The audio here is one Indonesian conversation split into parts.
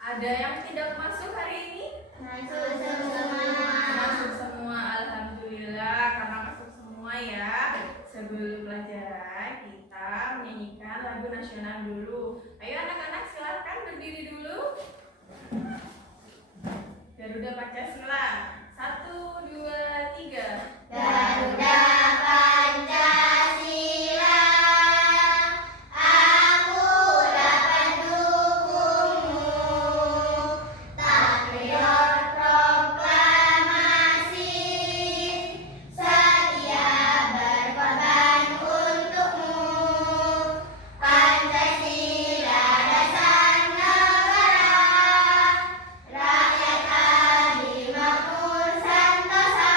Ada yang tidak masuk hari ini? Masuk semua. Masuk semua, alhamdulillah karena masuk semua ya. Sebelum pelajaran kita menyanyikan lagu nasional dulu. Ayo anak-anak silahkan berdiri dulu. Garuda Pancasila. 1, 2, 3. Garuda Pancasila, aku dapat dukungmu. Patriot proklamasi, setia berkorban untukmu. Pancasila dasar negara, rakyat adil makmur sentosa,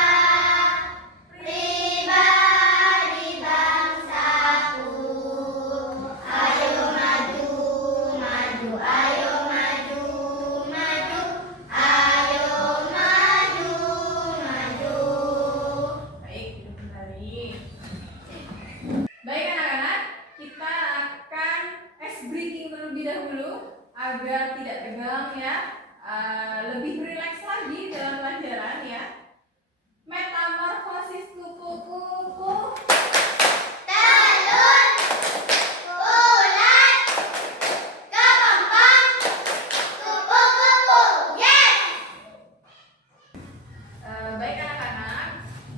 pribadi bangsaku. Ayo maju, maju, ayo maju, maju, ayo maju, maju. Baik, duduk kembali. Baik anak-anak, kita akan ice breaking terlebih dahulu agar tidak tegang ya. Lebih rileks lagi dalam pelajaran ya. Metamorfosis kupu-kupu. Telur, ulat, kepompong, kupu-kupu. Yes! Baik anak-anak,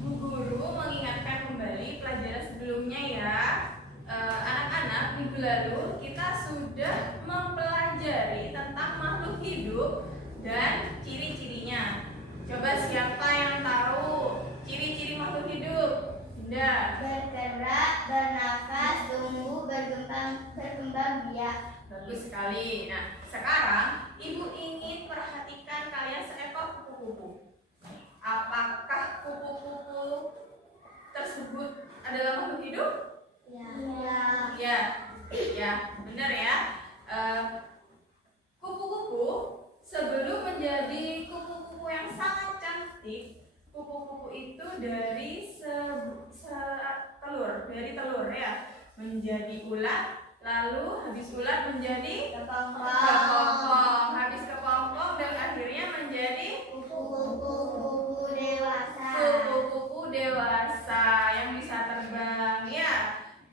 Bu Guru mengingatkan kembali pelajaran sebelumnya ya. Anak-anak, minggu lalu kita sudah mempelajari tentang makhluk hidup dan ciri-cirinya. Coba siapa yang tahu ciri-ciri makhluk hidup? Dinda. Bergerak, bernafas, tumbuh, berkembang biak. Bagus sekali. Nah, sekarang Ibu ingin perhatikan kalian seekor kupu-kupu. Apakah kupu-kupu tersebut adalah makhluk hidup? Ya. Ya, benar ya. Kupu-kupu sebelum menjadi kupu-kupu yang sangat cantik, kupu-kupu itu dari telur ya, menjadi ulat, lalu habis ulat menjadi kepompong, habis kepompong dan akhirnya menjadi Kupu-kupu dewasa. kupu-kupu dewasa yang bisa terbang ya.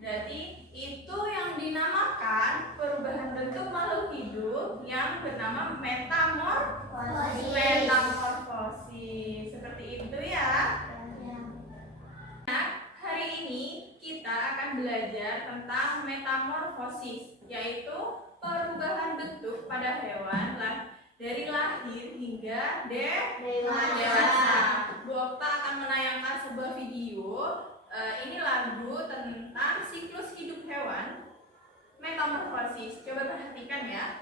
Berarti itu yang dinamakan perubahan bentuk makhluk hidup yang bernama metamorfosis. Seperti itu ya. Nah, hari ini kita akan belajar tentang metamorfosis, yaitu perubahan bentuk pada hewan dari lahir hingga dewasa. Bu Okta akan menayangkan sebuah video. Ini lagu tentang siklus hidup hewan, metamorfosis. Coba perhatikan ya.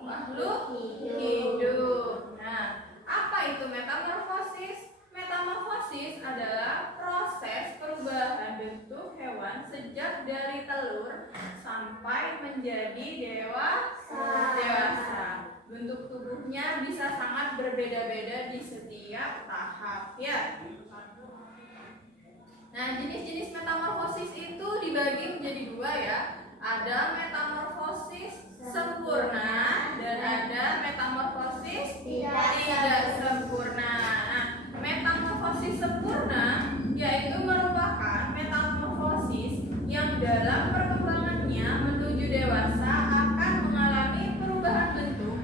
makhluk hidup. Nah, apa itu metamorfosis? Metamorfosis adalah proses perubahan bentuk hewan sejak dari telur sampai menjadi dewasa. Bentuk tubuhnya bisa sangat berbeda-beda di setiap tahap, ya. Nah, jenis-jenis metamorfosis itu dibagi menjadi dua, ya. Ada metamorfosis sempurna dan ada metamorfosis tidak sempurna. Nah, metamorfosis sempurna yaitu merupakan metamorfosis yang dalam perkembangannya menuju dewasa akan mengalami perubahan bentuk,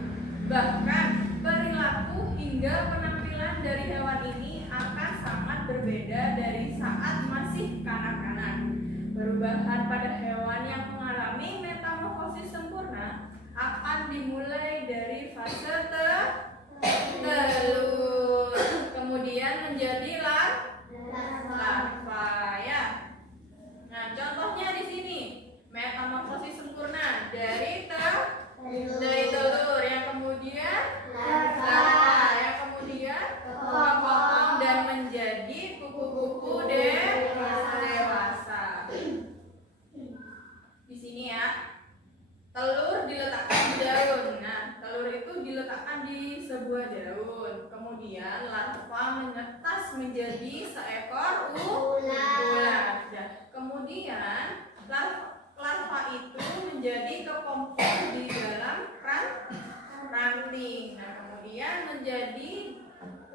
bahkan perilaku hingga penampilan dari hewan ini akan sangat berbeda dari saat masih kanak-kanak. Perubahan pada hewan yang mengalami metamorfosis sempurna akan dimulai dari fase telur, kemudian menjadi larva, ya. Nah, contohnya di sini metamorfosis sempurna dari telur, yang kemudian larva, yang kemudian terpotong dan menjadi kupu-kupu dewasa. Di sini, ya, telur diletakkan di daun. Nah, telur itu diletakkan di sebuah daun. Kemudian larva menetas menjadi seekor ular. Dan kemudian larva itu menjadi kepompong di dalam ranting. Nah, kemudian menjadi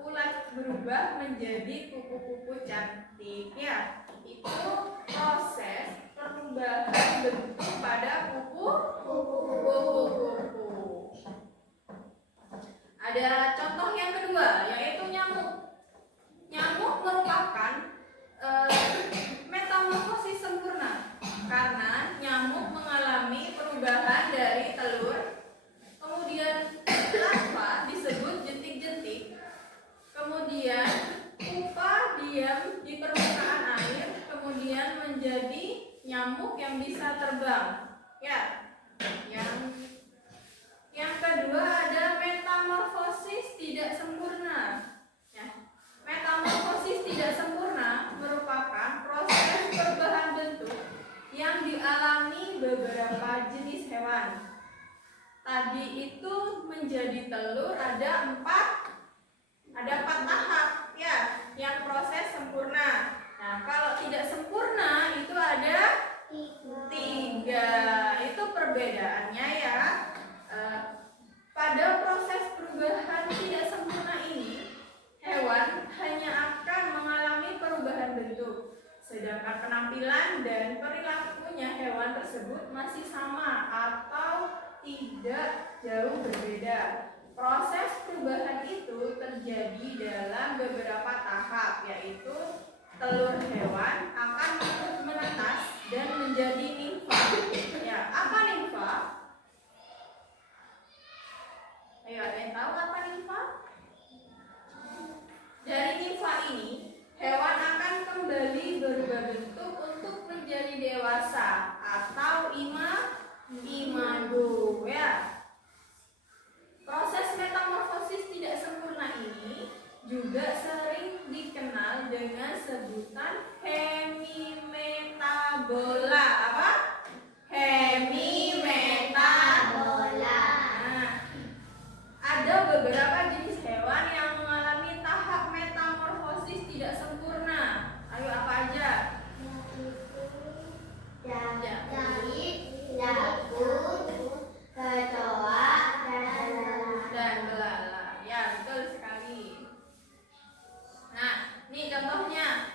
ulat berubah menjadi kupu-kupu cantik, ya. Itu proses perubahan bentuk pada kupu-kupu. Ada contoh yang kedua, yaitu nyamuk. Nyamuk merupakan metamorfosis sempurna karena nyamuk mengalami perubahan dari telur, kemudian larva disebut jentik-jentik, kemudian pupa diam di permukaan air, kemudian menjadi nyamuk yang bisa terbang, ya. Yang kedua ada metamorfosis tidak sempurna. Ya. Metamorfosis tidak sempurna merupakan proses perubahan bentuk yang dialami beberapa jenis hewan. Tadi itu menjadi telur ada empat tahap, ya, yang proses sempurna. Nah, kalau tidak sempurna itu ada 3. Itu perbedaannya, ya. Pada proses perubahan tidak sempurna ini, hewan hanya akan mengalami perubahan bentuk, sedangkan penampilan dan perilakunya hewan tersebut masih sama atau tidak jauh berbeda. Proses perubahan itu terjadi dalam beberapa tahap, yaitu telur hewan akan menetas dan menjadi nimfa. Ya, apa nimfa? Ayo, ada yang tahu apa nimfa? Dari nimfa ini, hewan akan kembali berubah bentuk untuk menjadi dewasa atau imago, ya. Proses metamorfosis tidak sempurna ini juga sering dikenal dengan sebutan hemimetabola. Apa? Hemimetabola. Nah, ada beberapa jenis hewan yang mengalami tahap metamorfosis tidak sempurna. Ayo, apa aja? Kecoa, dan belalang. Ya, betul sekali. Nah, ini contohnya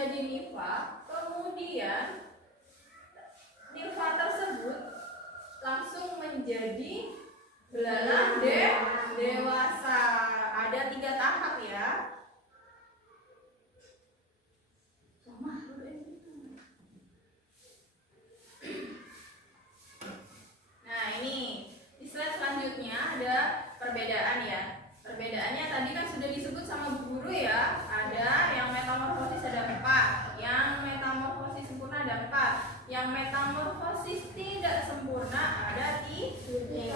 menjadi nimfa, kemudian nimfa tersebut langsung menjadi belalang dewasa. Ada 3 tahap ya. Nah, ini di slide selanjutnya ada perbedaan ya. Perbedaannya tadi kan sudah disebut sama Bu Guru ya. Ada yang metamorfosis ada 4, yang metamorfosis sempurna ada 4, yang metamorfosis tidak sempurna ada 3.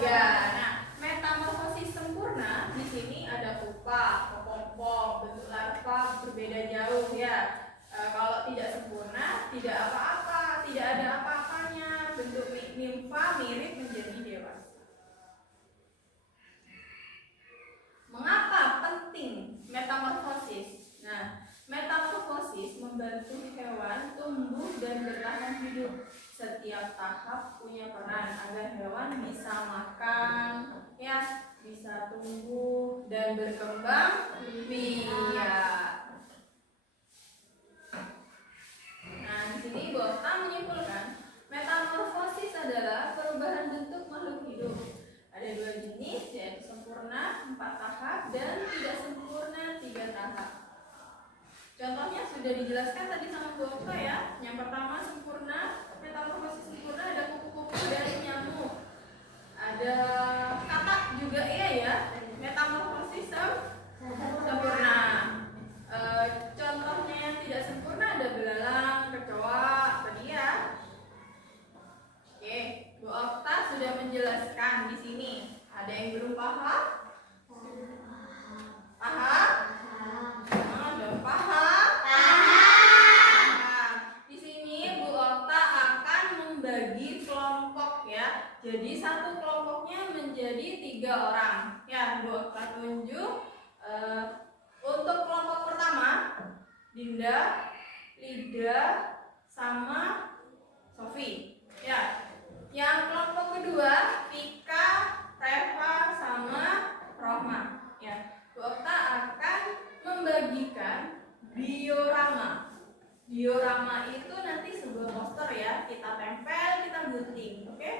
Nah, metamorfosis sempurna di sini ada pupa, kepompong, bentuk larva berbeda jauh ya. Kalau tidak sempurna, tidak apa-apa, tidak ada apa-apanya, bentuk nimfa mirip menjadi dewasa. Mengapa penting metamorfosis? Nah, metamorfosis membantu hewan tumbuh dan bertahan hidup. Setiap tahap punya peran agar hewan bisa makan, ya, bisa tumbuh dan berkembang biak. Nah, di sini Bu Okta menyimpulkan metamorfosis adalah perubahan bentuk makhluk hidup. Ada 2 jenis, yaitu sempurna 4 tahap dan tidak sempurna 3 tahap. Contohnya sudah dijelaskan tadi sama Bu Okta ya. Yang pertama sempurna, metamorfosis sempurna ada kupu-kupu dari nyamuk. Ada katak juga iya ya. Metamorfosis sempurna. Contohnya yang tidak sempurna ada belalang, kecoa, tadi ya. Oke, Bu Okta sudah menjelaskan di sini. Ada yang belum paham? Paham? Belum paham? Paham. Di sini Bu Okta akan membagi kelompok ya. Jadi satu kelompoknya menjadi 3 orang. Ya, Bu Okta tunjuk. Untuk kelompok pertama, Dinda, Lida, sama Sofi. Ya. Yang kelompok kedua, Vika, Reva, sama Rohma. Ya. Bu Okta akan membagikan diorama. Diorama itu nanti sebuah poster ya, kita tempel, kita gunting, oke?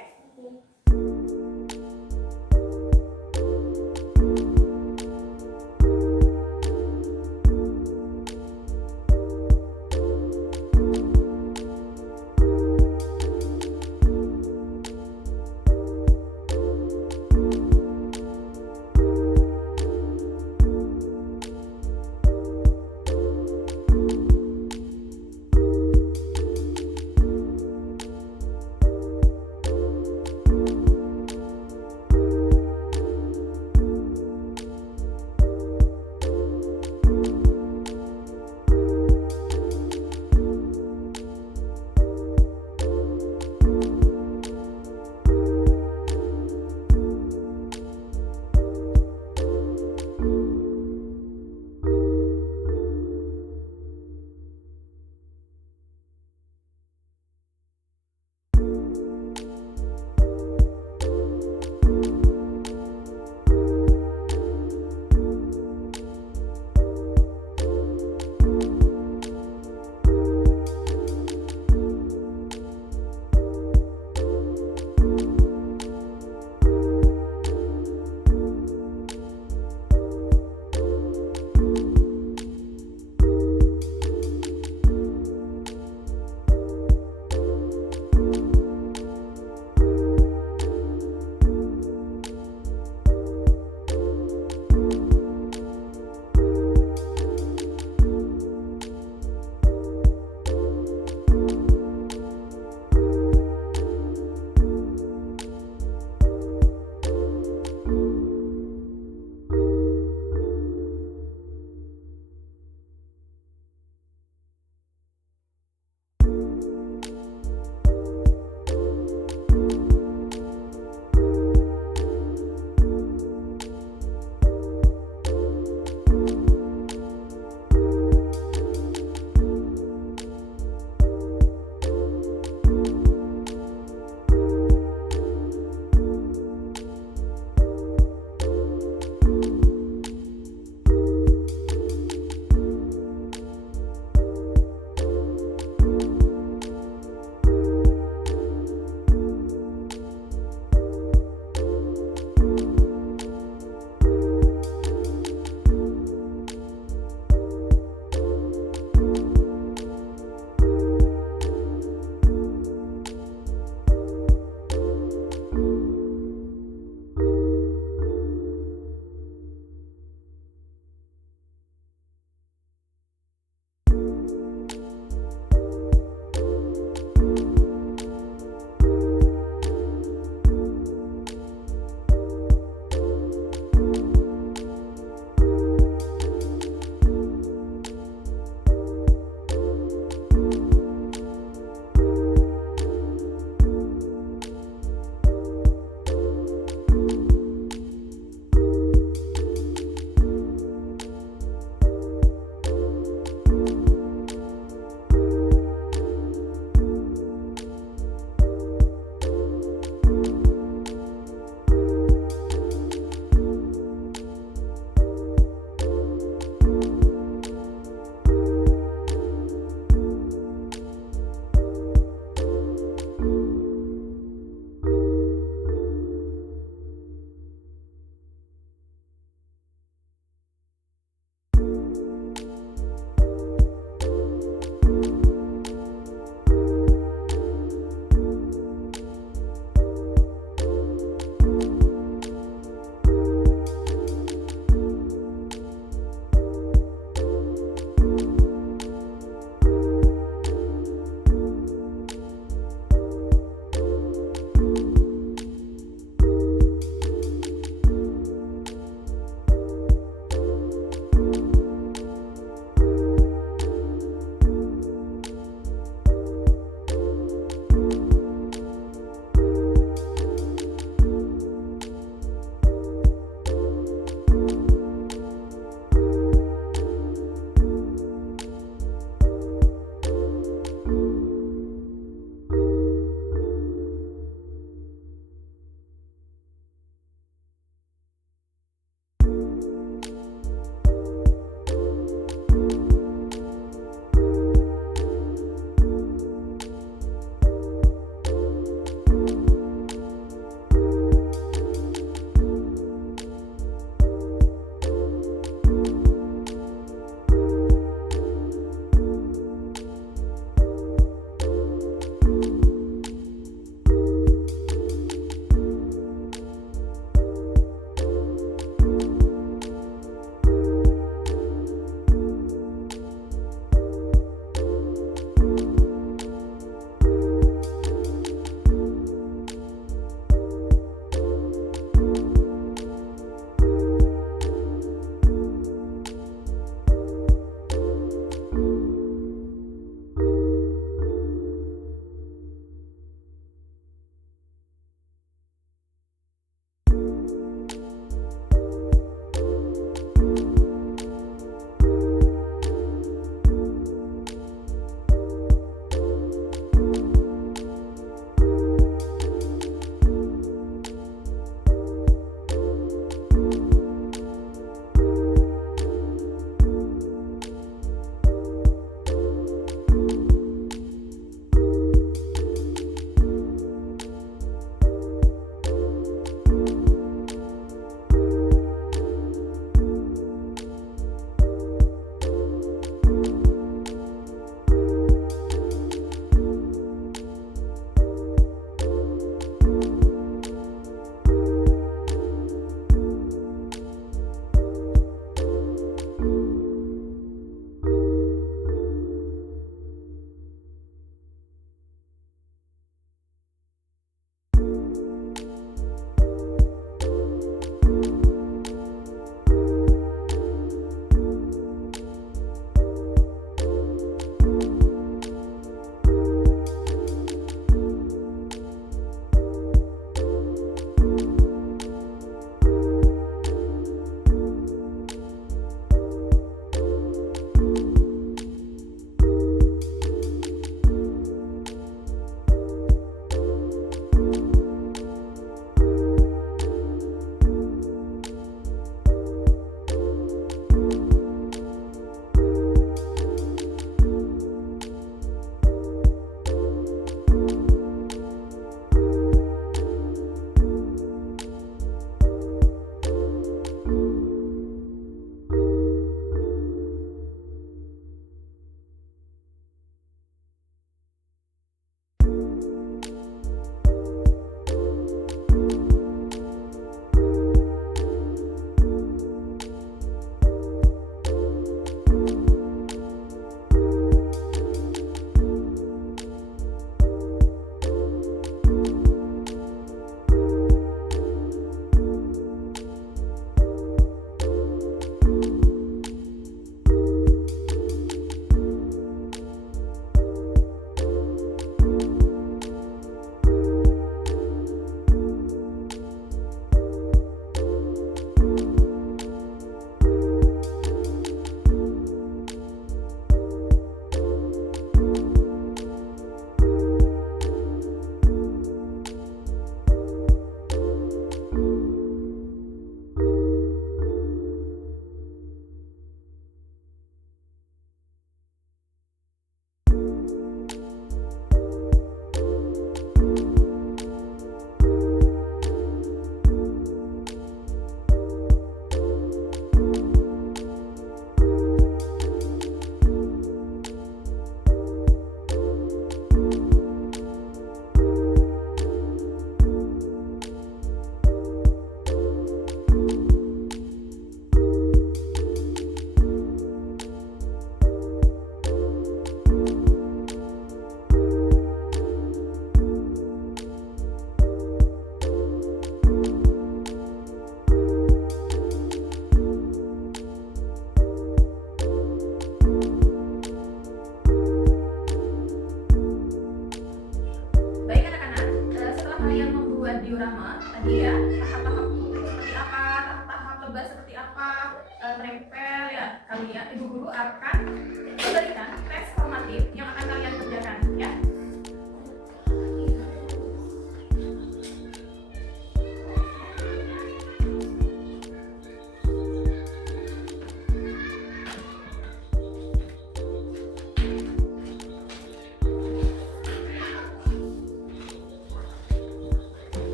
menempel ya, kalian ibu guru akan memberikan tes formatif yang akan kalian kerjakan ya.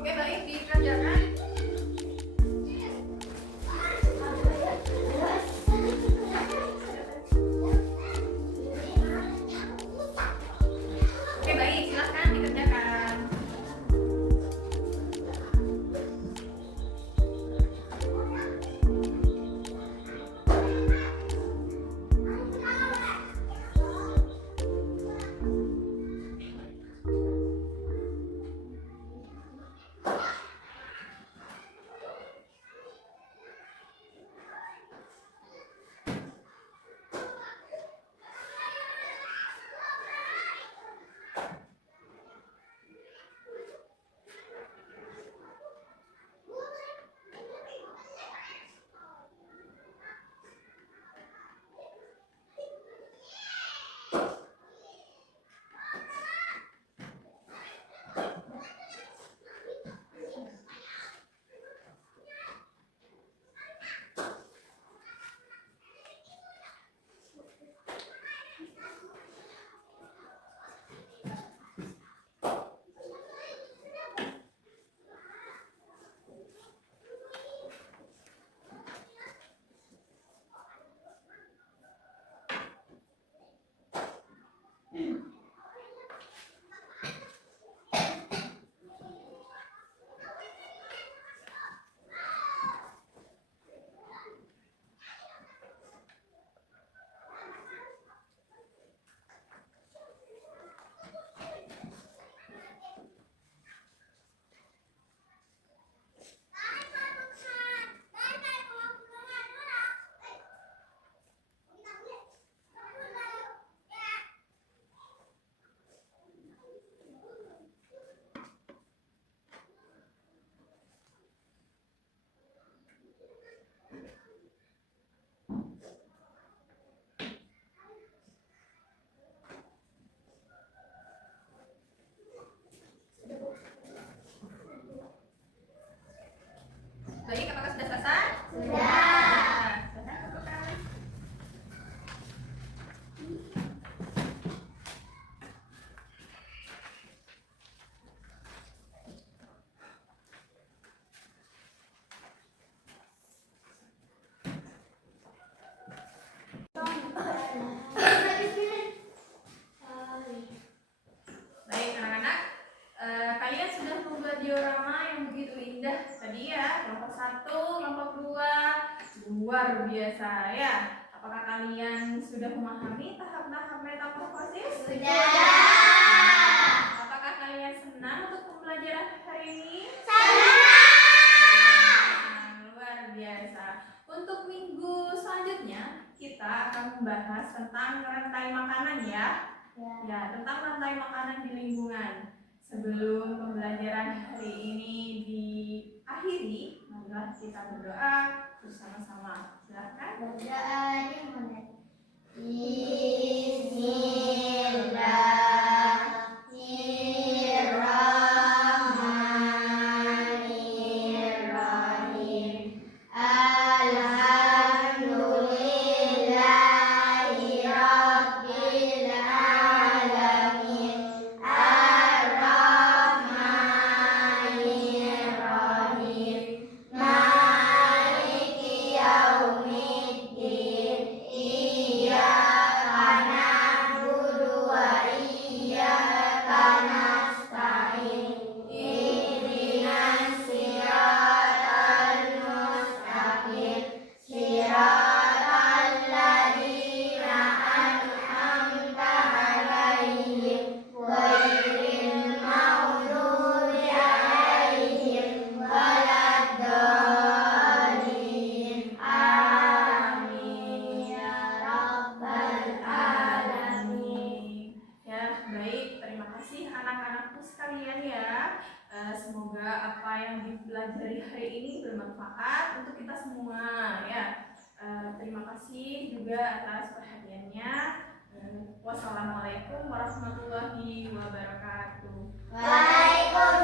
Oke, baik, dikerjakan. Oke, baik, silahkan dikerjakan. Baik, apakah sudah selesai? Sudah. Silahkan lakukan. Baik, anak-anak, kalian sudah membuat diorama yang begitu indah tadi ya. Kelompok 1, kelompok 2, luar biasa ya. Apakah kalian sudah memahami tahap-tahap metamorfosis? Sudah. Apakah kalian senang untuk pembelajaran hari ini? Luar biasa. Untuk minggu selanjutnya kita akan membahas tentang rantai makanan ya. Ya, tentang rantai makanan di lingkungan. Sebelum pembelajaran hari ini diakhiri, marilah kita berdoa bersama-sama. Silakan. Berdoa dimulai. Bismillahirrahmanirrahim. Alhamdulillahirabbil alamin. Ar-Rahmanirrahim. Maliki yaumiddin. Iyyaka na'budu wa iyyaka nasta'in. Ihdinas siratal mustaqim. Siratal ladzina an'amta 'alaihim ghairil maghdubi 'alaihim waladdallin. Amin ya rabbal alamin. Ya, baik. Terima kasih anak-anakku sekalian ya. Semoga apa yang dipelajari hari ini bermanfaat untuk kita semua ya. Terima kasih juga atas perhatiannya. Wassalamualaikum warahmatullahi wabarakatuh. Waalaikumsalam.